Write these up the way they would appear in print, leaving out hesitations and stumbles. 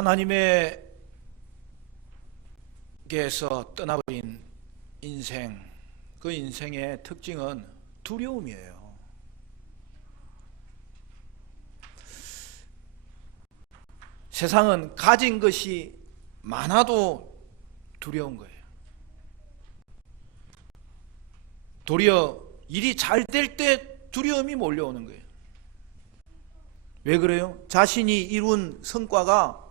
하나님에게서 떠나버린 인생, 그 인생의 특징은 두려움이에요. 세상은 가진 것이 많아도 두려운 거예요. 도리어 일이 잘 될 때 두려움이 몰려오는 거예요. 왜 그래요? 자신이 이룬 성과가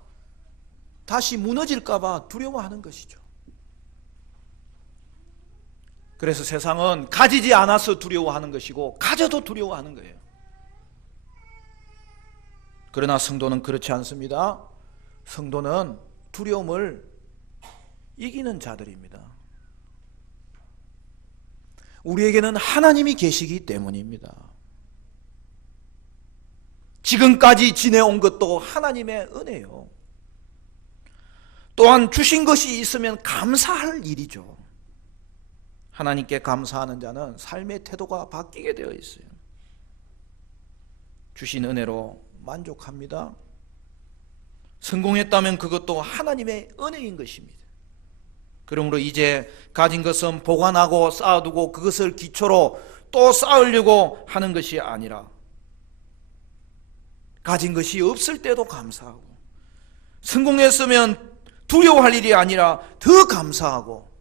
다시 무너질까 봐 두려워하는 것이죠. 그래서 세상은 가지지 않아서 두려워하는 것이고 가져도 두려워하는 거예요. 그러나 성도는 그렇지 않습니다. 성도는 두려움을 이기는 자들입니다. 우리에게는 하나님이 계시기 때문입니다. 지금까지 지내온 것도 하나님의 은혜요. 또한 주신 것이 있으면 감사할 일이죠. 하나님께 감사하는 자는 삶의 태도가 바뀌게 되어 있어요. 주신 은혜로 만족합니다. 성공했다면 그것도 하나님의 은혜인 것입니다. 그러므로 이제 가진 것은 보관하고 쌓아두고 그것을 기초로 또 쌓으려고 하는 것이 아니라 가진 것이 없을 때도 감사하고 성공했으면 두려워할 일이 아니라 더 감사하고,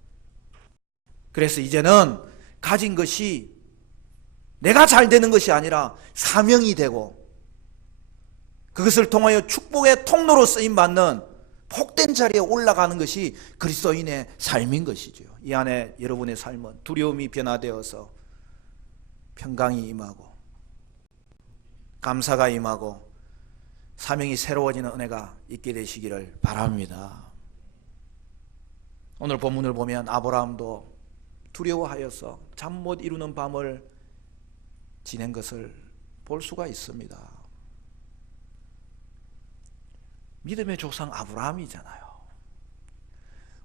그래서 이제는 가진 것이 내가 잘 되는 것이 아니라 사명이 되고 그것을 통하여 축복의 통로로 쓰임받는 복된 자리에 올라가는 것이 그리스도인의 삶인 것이죠. 이 안에 여러분의 삶은 두려움이 변화되어서 평강이 임하고 감사가 임하고 사명이 새로워지는 은혜가 있게 되시기를 바랍니다. 오늘 본문을 보면 아브라함도 두려워하여서 잠 못 이루는 밤을 지낸 것을 볼 수가 있습니다. 믿음의 조상 아브라함이잖아요.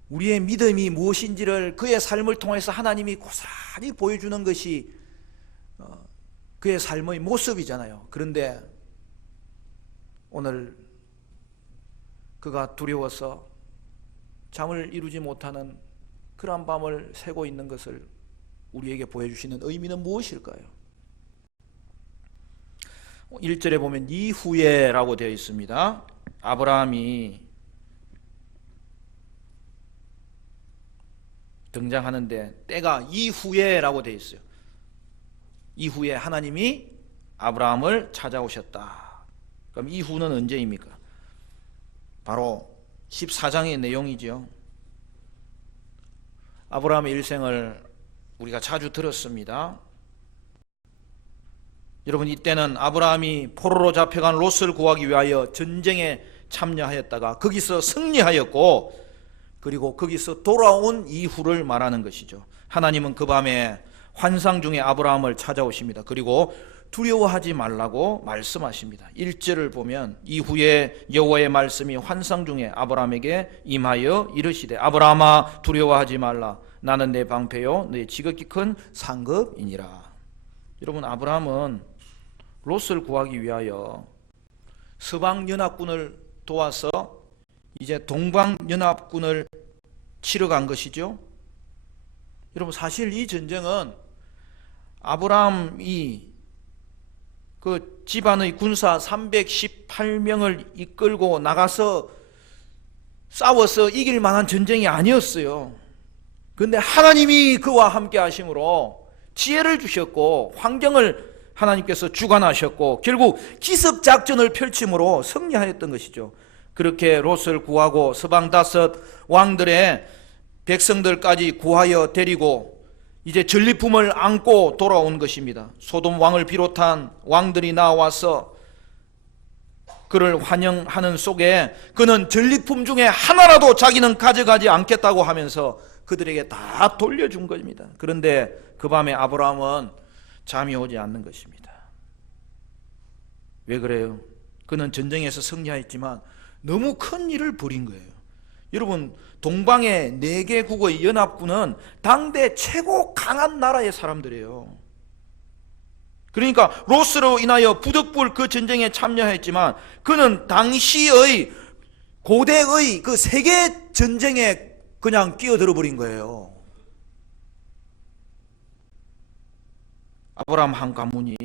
우리의 믿음이 무엇인지를 그의 삶을 통해서 하나님이 고스란히 보여주는 것이 그의 삶의 모습이잖아요. 그런데 오늘 그가 두려워서 잠을 이루지 못하는 그러한 밤을 새고 있는 것을 우리에게 보여주시는 의미는 무엇일까요? 1절에 보면 이후에 라고 되어 있습니다. 아브라함이 등장하는데 때가 이후에 라고 되어 있어요. 이후에 하나님이 아브라함을 찾아오셨다. 그럼 이후는 언제입니까? 바로 14장의 내용이죠. 아브라함의 일생을 우리가 자주 들었습니다. 여러분, 이때는 아브라함이 포로로 잡혀간 롯을 구하기 위하여 전쟁에 참여하였다가 거기서 승리하였고, 그리고 거기서 돌아온 이후를 말하는 것이죠. 하나님은 그 밤에 환상 중에 아브라함을 찾아오십니다. 그리고 두려워하지 말라고 말씀하십니다. 1절을 보면 이후에 여호와의 말씀이 환상 중에 아브라함에게 임하여 이르시되 아브라함아 두려워하지 말라. 나는 내 방패요 내 지극히 큰 상급이니라. 여러분, 아브라함은 롯을 구하기 위하여 서방연합군을 도와서 이제 동방연합군을 치러 간 것이죠. 여러분, 사실 이 전쟁은 아브라함이 그 집안의 군사 318명을 이끌고 나가서 싸워서 이길 만한 전쟁이 아니었어요. 그런데 하나님이 그와 함께 하심으로 지혜를 주셨고 환경을 하나님께서 주관하셨고 결국 기습작전을 펼침으로 승리하였던 것이죠. 그렇게 롯을 구하고 서방 5 왕들의 백성들까지 구하여 데리고 이제 전리품을 안고 돌아온 것입니다. 소돔 왕을 비롯한 왕들이 나와서 그를 환영하는 속에 그는 전리품 중에 하나라도 자기는 가져가지 않겠다고 하면서 그들에게 다 돌려준 겁니다. 그런데 그 밤에 아브라함은 잠이 오지 않는 것입니다. 왜 그래요? 그는 전쟁에서 승리하였지만 너무 큰 일을 벌인 거예요. 여러분, 동방의 4개국의 연합군은 당대 최고 강한 나라의 사람들이에요. 그러니까 롯으로 인하여 부득불 그 전쟁에 참여했지만 그는 당시의 고대의 그 세계 전쟁에 그냥 끼어들어 버린 거예요. 아브라함 한 가문이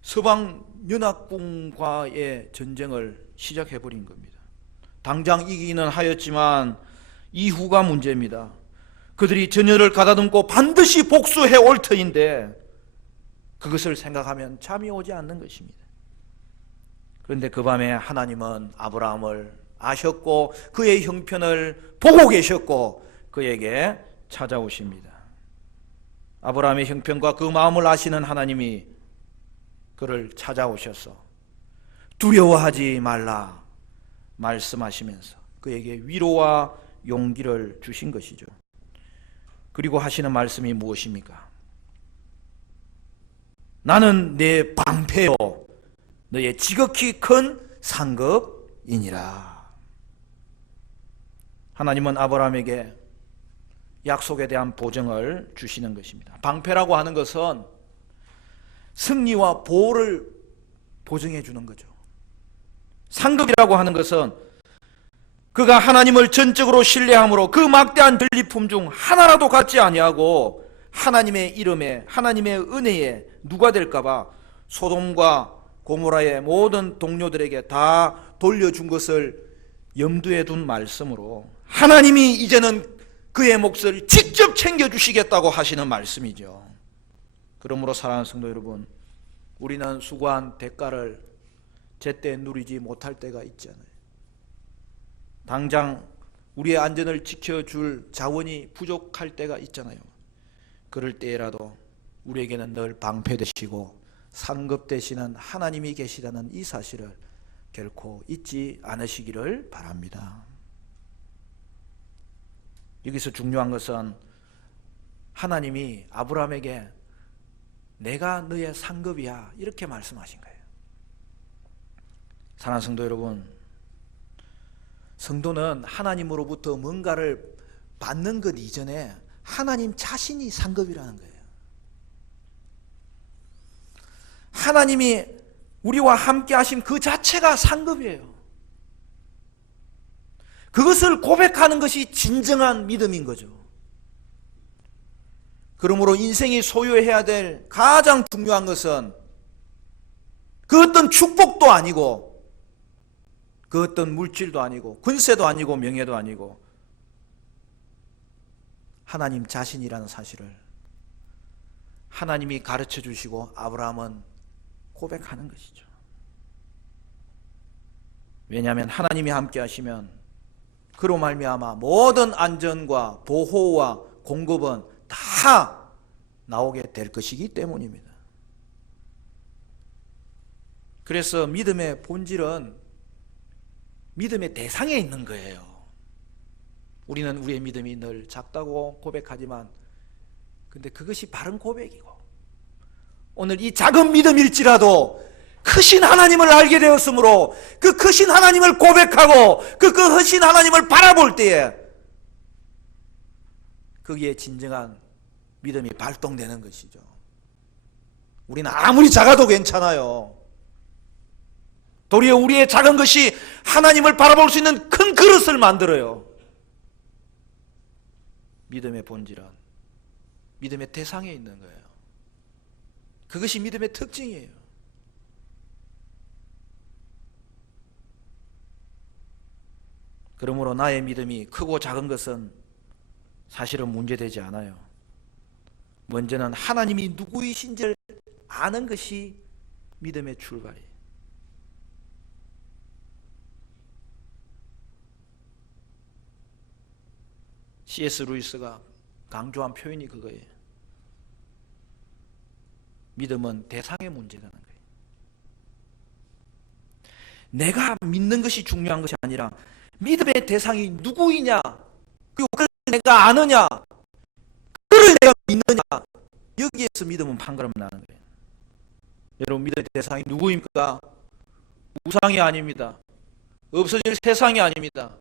서방 연합군과의 전쟁을 시작해 버린 겁니다. 당장 이기는 하였지만 이후가 문제입니다. 그들이 전열을 가다듬고 반드시 복수해 올 터인데 그것을 생각하면 잠이 오지 않는 것입니다. 그런데 그 밤에 하나님은 아브라함을 아셨고 그의 형편을 보고 계셨고 그에게 찾아오십니다. 아브라함의 형편과 그 마음을 아시는 하나님이 그를 찾아오셔서 두려워하지 말라 말씀하시면서 그에게 위로와 용기를 주신 것이죠. 그리고 하시는 말씀이 무엇입니까? 나는 내 방패요 너의 지극히 큰 상급이니라. 하나님은 아브라함에게 약속에 대한 보증을 주시는 것입니다. 방패라고 하는 것은 승리와 보호를 보증해 주는 거죠. 상급이라고 하는 것은 그가 하나님을 전적으로 신뢰함으로 그 막대한 전리품 중 하나라도 갖지 아니하고 하나님의 이름에 하나님의 은혜에 누가 될까봐 소돔과 고모라의 모든 동료들에게 다 돌려준 것을 염두에 둔 말씀으로 하나님이 이제는 그의 몫을 직접 챙겨주시겠다고 하시는 말씀이죠. 그러므로 사랑하는 성도 여러분, 우리는 수고한 대가를 제때 누리지 못할 때가 있잖아요. 당장 우리의 안전을 지켜줄 자원이 부족할 때가 있잖아요. 그럴 때라도 우리에게는 늘 방패 되시고 상급 되시는 하나님이 계시다는 이 사실을 결코 잊지 않으시기를 바랍니다. 여기서 중요한 것은 하나님이 아브라함에게 내가 너의 상급이야 이렇게 말씀하신 거예요. 사랑하는 성도 여러분, 성도는 하나님으로부터 뭔가를 받는 것 이전에 하나님 자신이 상급이라는 거예요. 하나님이 우리와 함께 하신 그 자체가 상급이에요. 그것을 고백하는 것이 진정한 믿음인 거죠. 그러므로 인생이 소유해야 될 가장 중요한 것은 그 어떤 축복도 아니고 그 어떤 물질도 아니고 권세도 아니고 명예도 아니고 하나님 자신이라는 사실을 하나님이 가르쳐 주시고 아브라함은 고백하는 것이죠. 왜냐하면 하나님이 함께 하시면 그로 말미암아 모든 안전과 보호와 공급은 다 나오게 될 것이기 때문입니다. 그래서 믿음의 본질은 믿음의 대상에 있는 거예요. 우리는 우리의 믿음이 늘 작다고 고백하지만 근데 그것이 바른 고백이고 오늘 이 작은 믿음일지라도 크신 하나님을 알게 되었으므로 그 크신 하나님을 고백하고 그 크신 하나님을 바라볼 때에 거기에 진정한 믿음이 발동되는 것이죠. 우리는 아무리 작아도 괜찮아요. 도리어 우리의 작은 것이 하나님을 바라볼 수 있는 큰 그릇을 만들어요. 믿음의 본질은 믿음의 대상에 있는 거예요. 그것이 믿음의 특징이에요. 그러므로 나의 믿음이 크고 작은 것은 사실은 문제되지 않아요. 먼저는 하나님이 누구이신지를 아는 것이 믿음의 출발이에요. C.S. 루이스가 강조한 표현이 그거예요. 믿음은 대상의 문제라는 거예요. 내가 믿는 것이 중요한 것이 아니라 믿음의 대상이 누구이냐, 그리고 그걸 내가 아느냐, 그를 내가 믿느냐, 여기에서 믿음은 판가름 나는 거예요. 여러분, 믿음의 대상이 누구입니까? 우상이 아닙니다. 없어질 세상이 아닙니다.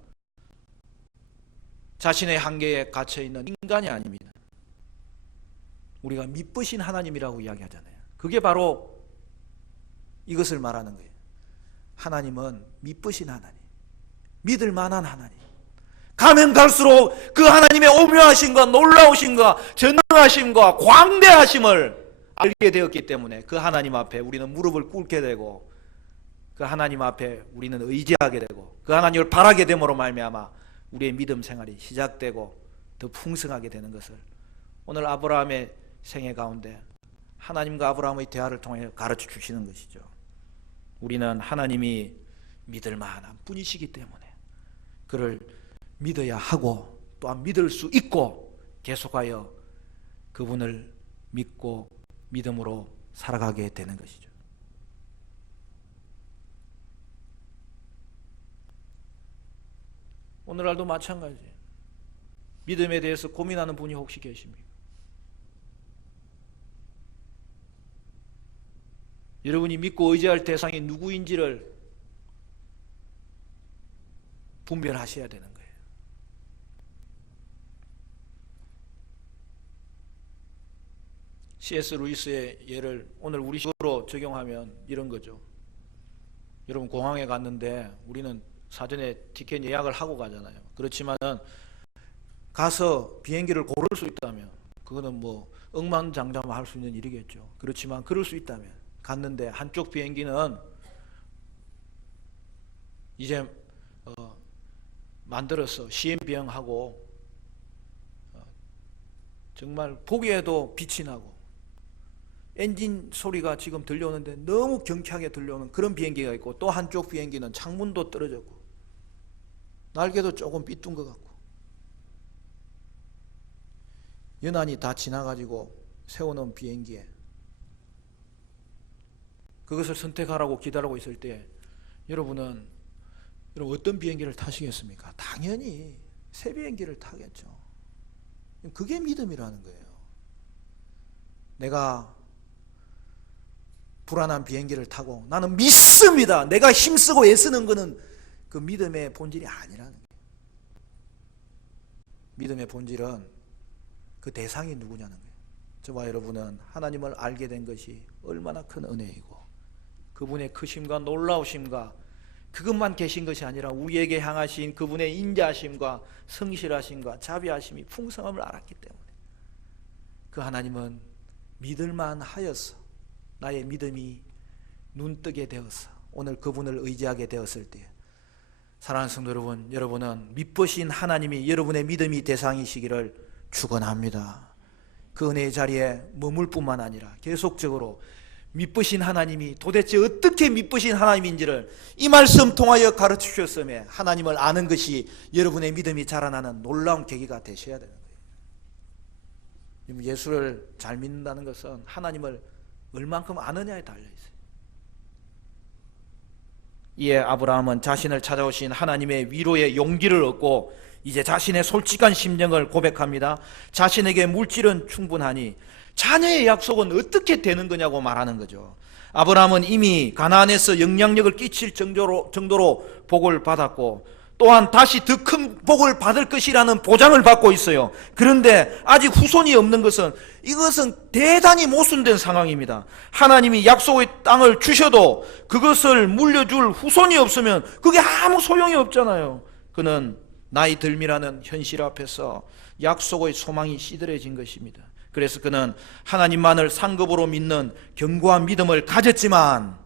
자신의 한계에 갇혀있는 인간이 아닙니다. 우리가 믿으신 하나님이라고 이야기하잖아요. 그게 바로 이것을 말하는 거예요. 하나님은 믿으신 하나님, 믿을 만한 하나님. 가면 갈수록 그 하나님의 오묘하심과 놀라우심과 전능하심과 광대하심을 알게 되었기 때문에 그 하나님 앞에 우리는 무릎을 꿇게 되고 그 하나님 앞에 우리는 의지하게 되고 그 하나님을 바라게 됨으로 말미암아 우리의 믿음 생활이 시작되고 더 풍성하게 되는 것을 오늘 아브라함의 생애 가운데 하나님과 아브라함의 대화를 통해 가르쳐 주시는 것이죠. 우리는 하나님이 믿을 만한 분이시기 때문에 그를 믿어야 하고 또한 믿을 수 있고 계속하여 그분을 믿고 믿음으로 살아가게 되는 것이죠. 오늘날도 마찬가지예요. 믿음에 대해서 고민하는 분이 혹시 계십니까? 여러분이 믿고 의지할 대상이 누구인지를 분별하셔야 되는 거예요. C.S. 루이스의 예를 오늘 우리 식으로 적용하면 이런 거죠. 여러분 공항에 갔는데 우리는 사전에 티켓 예약을 하고 가잖아요. 그렇지만은 가서 비행기를 고를 수 있다면 그거는 뭐 억만장자만 수 있는 일이겠죠. 그렇지만 그럴 수 있다면 갔는데 한쪽 비행기는 이제 만들어서 시험 비행하고 정말 보기에도 빛이 나고 엔진 소리가 지금 들려오는데 너무 경쾌하게 들려오는 그런 비행기가 있고 또 한쪽 비행기는 창문도 떨어졌고 날개도 조금 삐뚤은 것 같고 연한이 다 지나가지고 세워놓은 비행기에 그것을 선택하라고 기다리고 있을 때 여러분 어떤 비행기를 타시겠습니까? 당연히 새 비행기를 타겠죠. 그게 믿음이라는 거예요. 내가 불안한 비행기를 타고 나는 믿습니다. 내가 힘쓰고 애쓰는 것은 그 믿음의 본질이 아니라는 거예요. 믿음의 본질은 그 대상이 누구냐는 거예요. 저와 여러분은 하나님을 알게 된 것이 얼마나 큰 은혜이고 그분의 크심과 놀라우심과 그것만 계신 것이 아니라 우리에게 향하신 그분의 인자하심과 성실하심과 자비하심이 풍성함을 알았기 때문에 그 하나님은 믿을만 하여서 나의 믿음이 눈뜨게 되어서 오늘 그분을 의지하게 되었을 때 사랑하는 성도 여러분, 여러분은 믿으신 하나님이 여러분의 믿음이 대상이시기를 축원합니다. 그 은혜의 자리에 머물 뿐만 아니라 계속적으로 믿으신 하나님이 도대체 어떻게 믿으신 하나님인지를 이 말씀 통하여 가르쳐 주셨음에 하나님을 아는 것이 여러분의 믿음이 자라나는 놀라운 계기가 되셔야 되는 거예요. 예수를 잘 믿는다는 것은 하나님을 얼만큼 아느냐에 달려있어요. 이에 아브라함은 자신을 찾아오신 하나님의 위로의 용기를 얻고 이제 자신의 솔직한 심정을 고백합니다. 자신에게 물질은 충분하니 자녀의 약속은 어떻게 되는 거냐고 말하는 거죠. 아브라함은 이미 가나안에서 영향력을 끼칠 정도로 복을 받았고 또한 다시 더 큰 복을 받을 것이라는 보장을 받고 있어요. 그런데 아직 후손이 없는 것은 이것은 대단히 모순된 상황입니다. 하나님이 약속의 땅을 주셔도 그것을 물려줄 후손이 없으면 그게 아무 소용이 없잖아요. 그는 나이 들미라는 현실 앞에서 약속의 소망이 시들해진 것입니다. 그래서 그는 하나님만을 상급으로 믿는 견고한 믿음을 가졌지만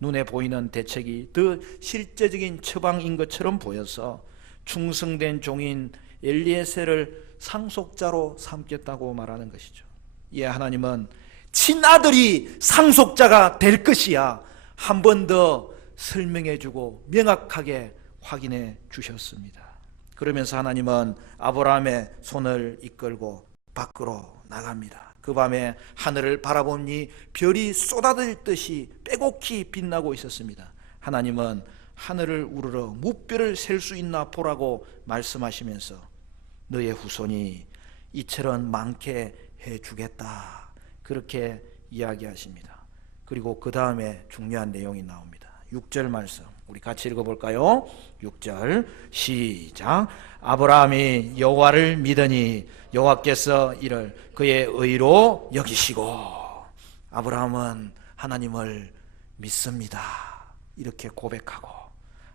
눈에 보이는 대책이 더 실제적인 처방인 것처럼 보여서 충성된 종인 엘리에셀을 상속자로 삼겠다고 말하는 것이죠. 이에 하나님은 친아들이 상속자가 될 것이야 한 번 더 설명해 주고 명확하게 확인해 주셨습니다. 그러면서 하나님은 아브라함의 손을 이끌고 밖으로 나갑니다. 그 밤에 하늘을 바라보니 별이 쏟아질 듯이 빼곡히 빛나고 있었습니다. 하나님은 하늘을 우러러 무별을 셀 수 있나 보라고 말씀하시면서 너의 후손이 이처럼 많게 해주겠다 그렇게 이야기하십니다. 그리고 그 다음에 중요한 내용이 나옵니다. 6절 말씀 우리 같이 읽어볼까요? 6절 시작. 아브라함이 여호와를 믿으니 여호와께서 이를 그의 의로 여기시고 아브라함은 하나님을 믿습니다 이렇게 고백하고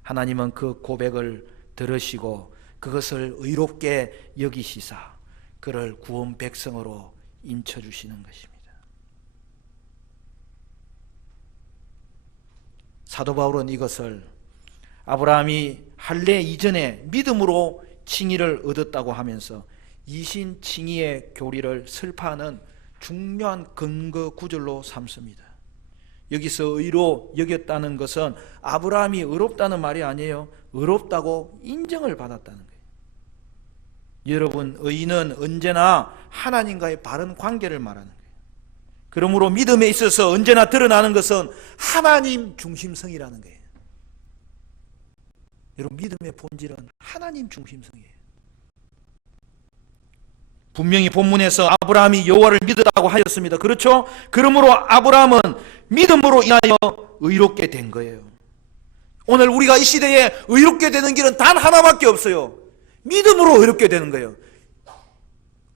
하나님은 그 고백을 들으시고 그것을 의롭게 여기시사 그를 구원 백성으로 인쳐주시는 것입니다. 사도 바울은 이것을 아브라함이 할례 이전에 믿음으로 칭의를 얻었다고 하면서 이신칭의의 교리를 설파하는 중요한 근거 구절로 삼습니다. 여기서 의로 여겼다는 것은 아브라함이 의롭다는 말이 아니에요. 의롭다고 인정을 받았다는 거예요. 여러분, 의는 언제나 하나님과의 바른 관계를 말하는 거예요. 그러므로 믿음에 있어서 언제나 드러나는 것은 하나님 중심성이라는 거예요. 여러분, 믿음의 본질은 하나님 중심성이에요. 분명히 본문에서 아브라함이 여호와를 믿었다고 하였습니다. 그렇죠? 그러므로 아브라함은 믿음으로 인하여 의롭게 된 거예요. 오늘 우리가 이 시대에 의롭게 되는 길은 단 하나밖에 없어요. 믿음으로 의롭게 되는 거예요.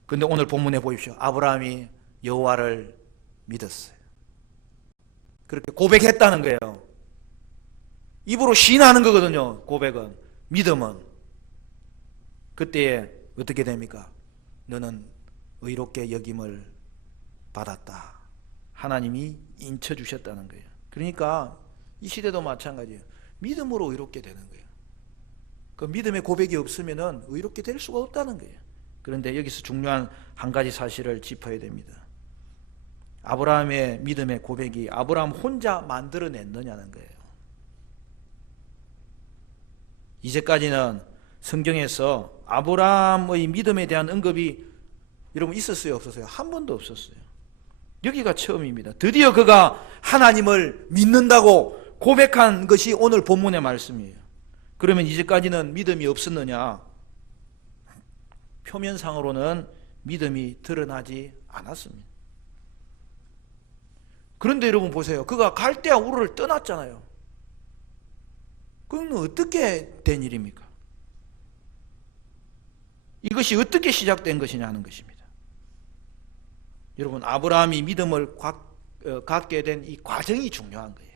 그런데 오늘 본문에 보십시오. 아브라함이 여호와를 믿었어요. 그렇게 고백했다는 거예요. 입으로 시인하는 거거든요. 고백은, 믿음은. 그때에 어떻게 됩니까? 너는 의롭게 여김을 받았다. 하나님이 인쳐주셨다는 거예요. 그러니까 이 시대도 마찬가지예요. 믿음으로 의롭게 되는 거예요. 그 믿음의 고백이 없으면 의롭게 될 수가 없다는 거예요. 그런데 여기서 중요한 한 가지 사실을 짚어야 됩니다. 아브라함의 믿음의 고백이 아브라함 혼자 만들어냈느냐는 거예요. 이제까지는 성경에서 아브라함의 믿음에 대한 언급이 여러분 있었어요? 없었어요? 한 번도 없었어요. 여기가 처음입니다. 드디어 그가 하나님을 믿는다고 고백한 것이 오늘 본문의 말씀이에요. 그러면 이제까지는 믿음이 없었느냐? 표면상으로는 믿음이 드러나지 않았습니다. 그런데 여러분 보세요. 그가 갈대아 우르를 떠났잖아요. 그럼 어떻게 된 일입니까? 이것이 어떻게 시작된 것이냐는 것입니다. 여러분, 아브라함이 믿음을 갖게 된 이 과정이 중요한 거예요.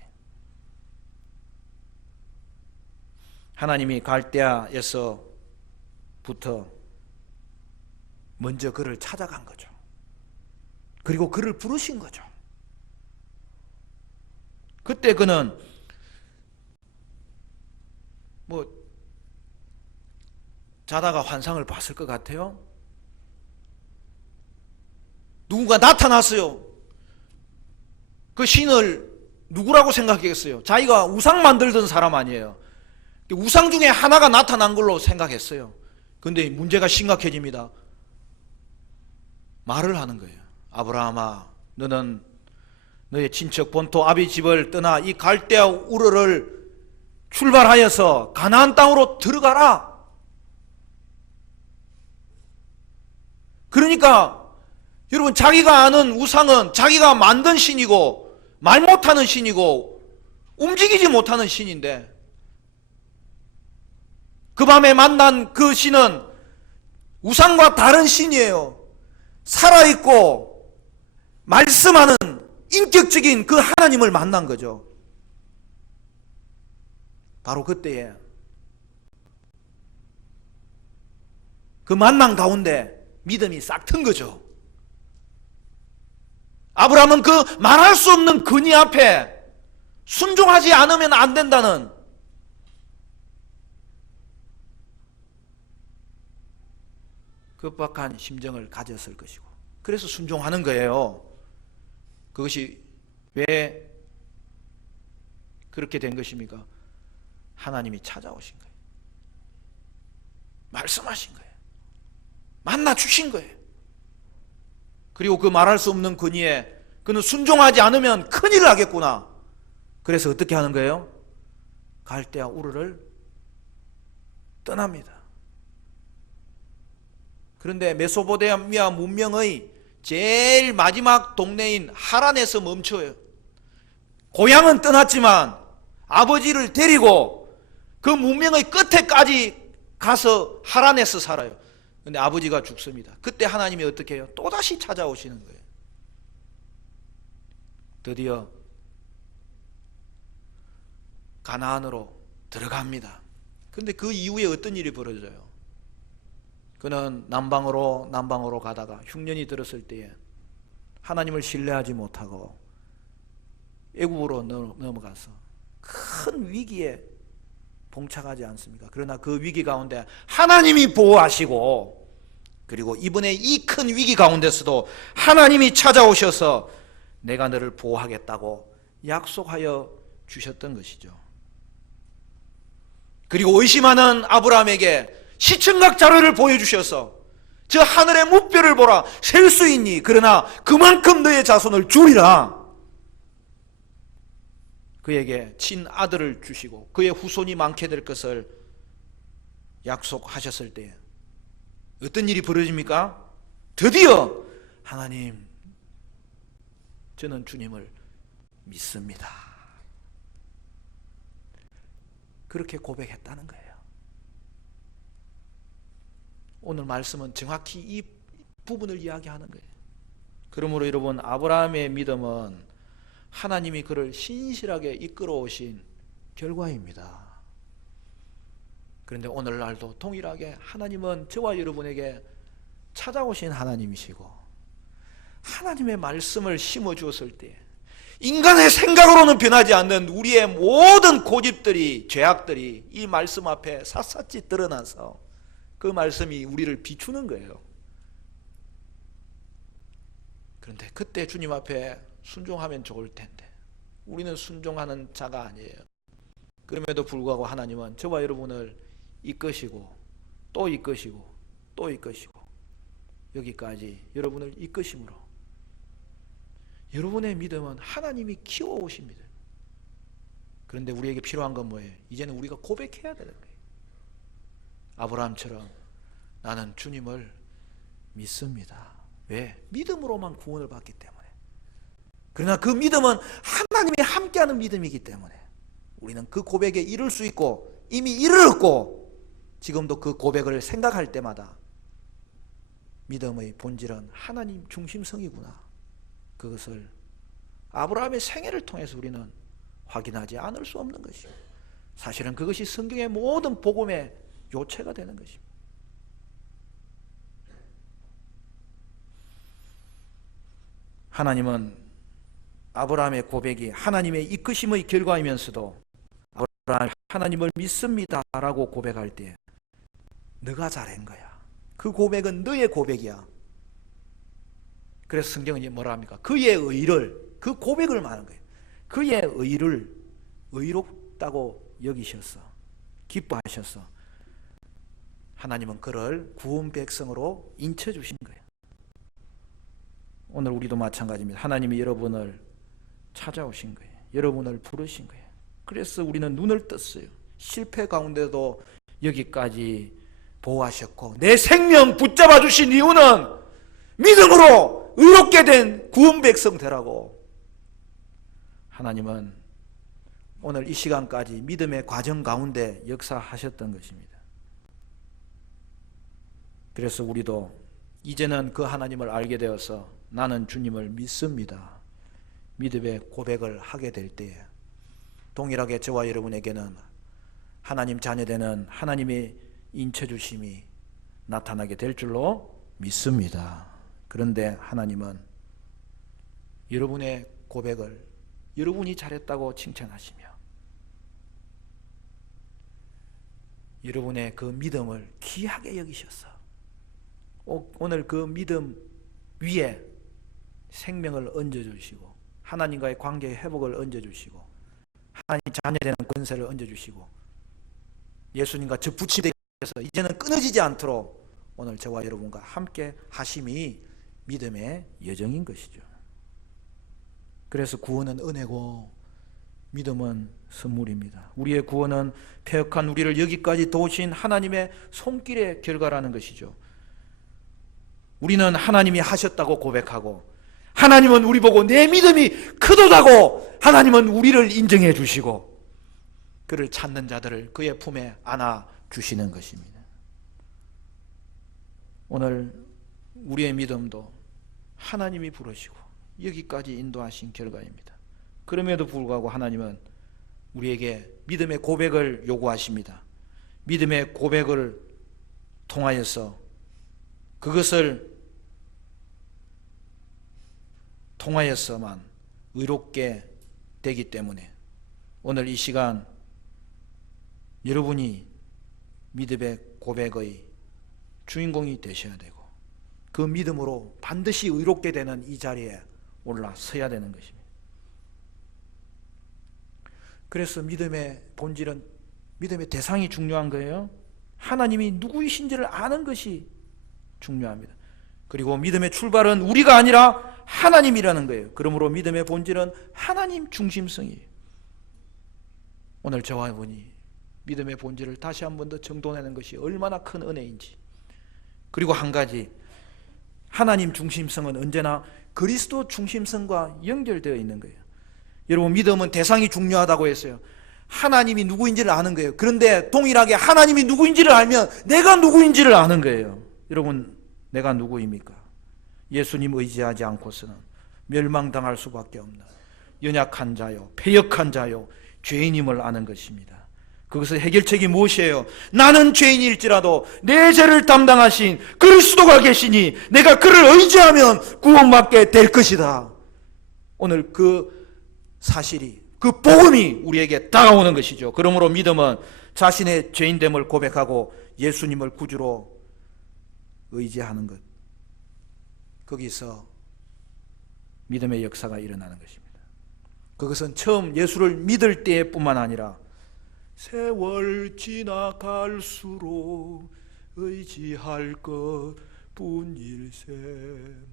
하나님이 갈대아에서부터 먼저 그를 찾아간 거죠. 그리고 그를 부르신 거죠. 그때 그는 자다가 환상을 봤을 것 같아요. 누군가 나타났어요. 그 신을 누구라고 생각했어요? 자기가 우상 만들던 사람 아니에요. 우상 중에 하나가 나타난 걸로 생각했어요. 그런데 문제가 심각해집니다. 말을 하는 거예요. 아브라함아, 너는 너의 친척 본토 아비 집을 떠나 이 갈대아 우르를 출발하여서 가나안 땅으로 들어가라. 그러니까 여러분, 자기가 아는 우상은 자기가 만든 신이고 말 못하는 신이고 움직이지 못하는 신인데, 그 밤에 만난 그 신은 우상과 다른 신이에요. 살아있고 말씀하는 인격적인 그 하나님을 만난 거죠. 바로 그때에 그 만남 가운데 믿음이 싹 튼 거죠. 아브라함은 그 말할 수 없는 근위 앞에 순종하지 않으면 안 된다는 급박한 심정을 가졌을 것이고, 그래서 순종하는 거예요. 그것이 왜 그렇게 된 것입니까? 하나님이 찾아오신 거예요. 말씀하신 거예요. 만나 주신 거예요. 그리고 그 말할 수 없는 근위에 그는 순종하지 않으면 큰일을 하겠구나. 그래서 어떻게 하는 거예요? 갈대아 우르를 떠납니다. 그런데 메소포타미아 문명의 제일 마지막 동네인 하란에서 멈춰요. 고향은 떠났지만 아버지를 데리고 그 문명의 끝에까지 가서 하란에서 살아요. 근데 아버지가 죽습니다. 그때 하나님이 어떻게 해요? 또다시 찾아오시는 거예요. 드디어 가나안으로 들어갑니다. 근데 그 이후에 어떤 일이 벌어져요? 그는 남방으로 가다가 흉년이 들었을 때에 하나님을 신뢰하지 못하고 애굽으로 넘어가서 큰 위기에 봉착하지 않습니까? 그러나 그 위기 가운데 하나님이 보호하시고, 그리고 이번에 이 큰 위기 가운데서도 하나님이 찾아오셔서 내가 너를 보호하겠다고 약속하여 주셨던 것이죠. 그리고 의심하는 아브라함에게 시청각 자료를 보여주셔서 저 하늘의 무뼈를 보라, 셀 수 있니? 그러나 그만큼 너의 자손을 주리라. 그에게 친아들을 주시고 그의 후손이 많게 될 것을 약속하셨을 때 어떤 일이 벌어집니까? 드디어 하나님, 저는 주님을 믿습니다. 그렇게 고백했다는 거예요. 오늘 말씀은 정확히 이 부분을 이야기하는 거예요. 그러므로 여러분, 아브라함의 믿음은 하나님이 그를 신실하게 이끌어 오신 결과입니다. 그런데 오늘날도 동일하게 하나님은 저와 여러분에게 찾아오신 하나님이시고, 하나님의 말씀을 심어 주었을 때 인간의 생각으로는 변하지 않는 우리의 모든 고집들이, 죄악들이 이 말씀 앞에 샅샅이 드러나서 그 말씀이 우리를 비추는 거예요. 그런데 그때 주님 앞에 순종하면 좋을 텐데 우리는 순종하는 자가 아니에요. 그럼에도 불구하고 하나님은 저와 여러분을 이끄시고 또 이끄시고 또 이끄시고 여기까지 여러분을 이끄심으로 여러분의 믿음은 하나님이 키워오십니다. 그런데 우리에게 필요한 건 뭐예요? 이제는 우리가 고백해야 되는 거예요. 아브라함처럼 나는 주님을 믿습니다. 왜? 믿음으로만 구원을 받기 때문에. 그러나 그 믿음은 하나님이 함께하는 믿음이기 때문에 우리는 그 고백에 이를 수 있고 이미 이르렀고 지금도 그 고백을 생각할 때마다 믿음의 본질은 하나님 중심성이구나, 그것을 아브라함의 생애를 통해서 우리는 확인하지 않을 수 없는 것이고, 사실은 그것이 성경의 모든 복음의 요체가 되는 것입니다. 하나님은 아브라함의 고백이 하나님의 이끄심의 결과이면서도 아브라함이 하나님을 믿습니다 라고 고백할 때 너가 잘한 거야, 그 고백은 너의 고백이야. 그래서 성경은 뭐라 합니까? 그의 의를, 그 고백을 말하는 거예요. 그의 의를 의롭다고 여기셔서 기뻐하셔서 하나님은 그를 구원 백성으로 인쳐주신 거예요. 오늘 우리도 마찬가지입니다. 하나님이 여러분을 찾아오신 거예요. 여러분을 부르신 거예요. 그래서 우리는 눈을 떴어요. 실패 가운데도 여기까지 보호하셨고 내 생명 붙잡아 주신 이유는 믿음으로 의롭게 된 구원 백성 되라고. 하나님은 오늘 이 시간까지 믿음의 과정 가운데 역사하셨던 것입니다. 그래서 우리도 이제는 그 하나님을 알게 되어서 나는 주님을 믿습니다, 믿음의 고백을 하게 될 때에 동일하게 저와 여러분에게는 하나님 자녀되는 하나님의 인쳐주심이 나타나게 될 줄로 믿습니다. 그런데 하나님은 여러분의 고백을 여러분이 잘했다고 칭찬하시며 여러분의 그 믿음을 귀하게 여기셔서 오늘 그 믿음 위에 생명을 얹어주시고 하나님과의 관계의 회복을 얹어주시고 하나님 자녀되는 권세를 얹어주시고 예수님과 저 붙임되어서 이제는 끊어지지 않도록 오늘 저와 여러분과 함께 하심이 믿음의 여정인 것이죠. 그래서 구원은 은혜고 믿음은 선물입니다. 우리의 구원은 패역한 우리를 여기까지 도우신 하나님의 손길의 결과라는 것이죠. 우리는 하나님이 하셨다고 고백하고 하나님은 우리 보고 내 믿음이 크도다고 하나님은 우리를 인정해 주시고 그를 찾는 자들을 그의 품에 안아 주시는 것입니다. 오늘 우리의 믿음도 하나님이 부르시고 여기까지 인도하신 결과입니다. 그럼에도 불구하고 하나님은 우리에게 믿음의 고백을 요구하십니다. 믿음의 고백을 통하여서 그것을 통하여서만 의롭게 되기 때문에 오늘 이 시간 여러분이 믿음의 고백의 주인공이 되셔야 되고 그 믿음으로 반드시 의롭게 되는 이 자리에 올라서야 되는 것입니다. 그래서 믿음의 본질은 믿음의 대상이 중요한 거예요. 하나님이 누구이신지를 아는 것이 중요합니다. 그리고 믿음의 출발은 우리가 아니라 하나님이라는 거예요. 그러므로 믿음의 본질은 하나님 중심성이에요. 오늘 저와 여러분이 믿음의 본질을 다시 한 번 더 정돈하는 것이 얼마나 큰 은혜인지, 그리고 한 가지, 하나님 중심성은 언제나 그리스도 중심성과 연결되어 있는 거예요. 여러분, 믿음은 대상이 중요하다고 했어요. 하나님이 누구인지를 아는 거예요. 그런데 동일하게 하나님이 누구인지를 알면 내가 누구인지를 아는 거예요. 여러분, 내가 누구입니까? 예수님 의지하지 않고서는 멸망당할 수밖에 없는 연약한 자요, 패역한 자요, 죄인임을 아는 것입니다. 그것의 해결책이 무엇이에요? 나는 죄인일지라도 내 죄를 담당하신 그리스도가 계시니 내가 그를 의지하면 구원받게 될 것이다. 오늘 그 사실이, 그 복음이 우리에게 다가오는 것이죠. 그러므로 믿음은 자신의 죄인됨을 고백하고 예수님을 구주로 의지하는 것, 거기서 믿음의 역사가 일어나는 것입니다. 그것은 처음 예수를 믿을 때뿐만 아니라 세월 지나갈수록 의지할 것뿐일세,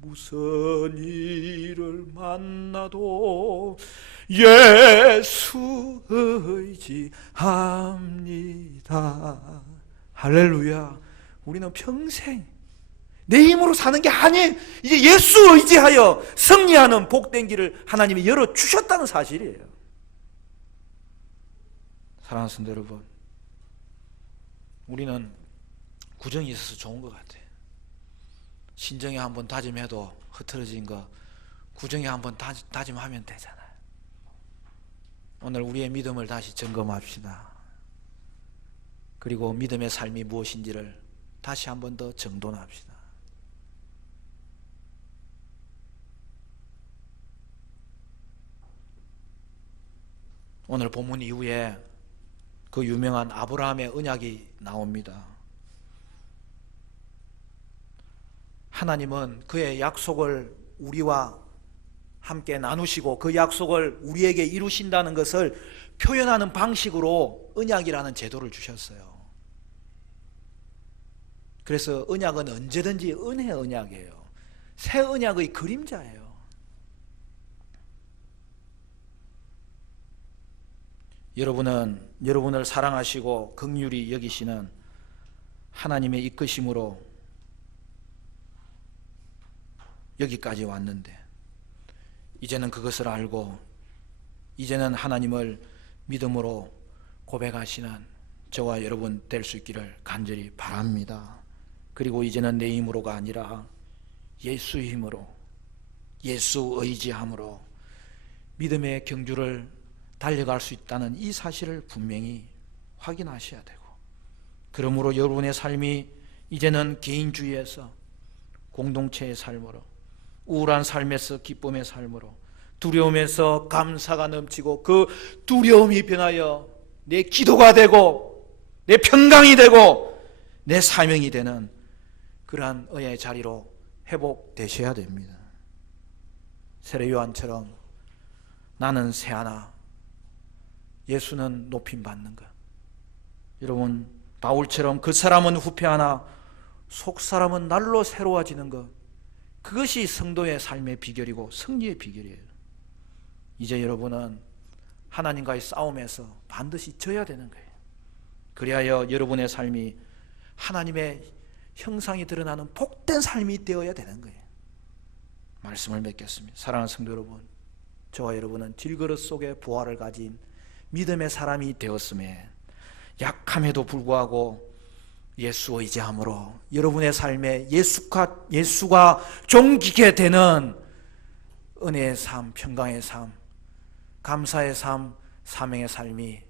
무슨 일을 만나도 예수 의지합니다. 할렐루야. 우리는 평생 내 힘으로 사는 게 아니에요. 이제 예수 의지하여 승리하는 복된 길을 하나님이 열어주셨다는 사실이에요. 사랑하는 성도 여러분, 우리는 구정이 있어서 좋은 것 같아요. 신정에 한번 다짐해도 흐트러진 거 구정에 한번 다짐하면 되잖아요. 오늘 우리의 믿음을 다시 점검합시다. 그리고 믿음의 삶이 무엇인지를 다시 한번 더 정돈합시다. 오늘 본문 이후에 그 유명한 아브라함의 언약이 나옵니다. 하나님은 그의 약속을 우리와 함께 나누시고 그 약속을 우리에게 이루신다는 것을 표현하는 방식으로 언약이라는 제도를 주셨어요. 그래서 언약은 언제든지 은혜의 언약이에요. 새 언약의 그림자예요. 여러분은 여러분을 사랑하시고 긍휼히 여기시는 하나님의 이끄심으로 여기까지 왔는데 이제는 그것을 알고 이제는 하나님을 믿음으로 고백하시는 저와 여러분 될 수 있기를 간절히 바랍니다. 그리고 이제는 내 힘으로가 아니라 예수의 힘으로, 예수 의지함으로 믿음의 경주를 달려갈 수 있다는 이 사실을 분명히 확인하셔야 되고, 그러므로 여러분의 삶이 이제는 개인주의에서 공동체의 삶으로, 우울한 삶에서 기쁨의 삶으로, 두려움에서 감사가 넘치고 그 두려움이 변하여 내 기도가 되고 내 평강이 되고 내 사명이 되는 그러한 의의 자리로 회복되셔야 됩니다. 세례 요한처럼 나는 새하나 예수는 높임받는 것, 여러분 바울처럼 그 사람은 후패하나 속 사람은 날로 새로워지는 것, 그것이 성도의 삶의 비결이고 승리의 비결이에요. 이제 여러분은 하나님과의 싸움에서 반드시 져야 되는 거예요. 그리하여 여러분의 삶이 하나님의 형상이 드러나는 복된 삶이 되어야 되는 거예요. 말씀을 맺겠습니다. 사랑하는 성도 여러분, 저와 여러분은 질그릇 속에 부활을 가진 믿음의 사람이 되었음에 약함에도 불구하고 예수 의지함으로 여러분의 삶에 예수가 종기게 되는 은혜의 삶, 평강의 삶, 감사의 삶, 사명의 삶이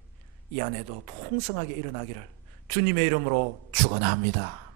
이 안에도 풍성하게 일어나기를 주님의 이름으로 축원합니다.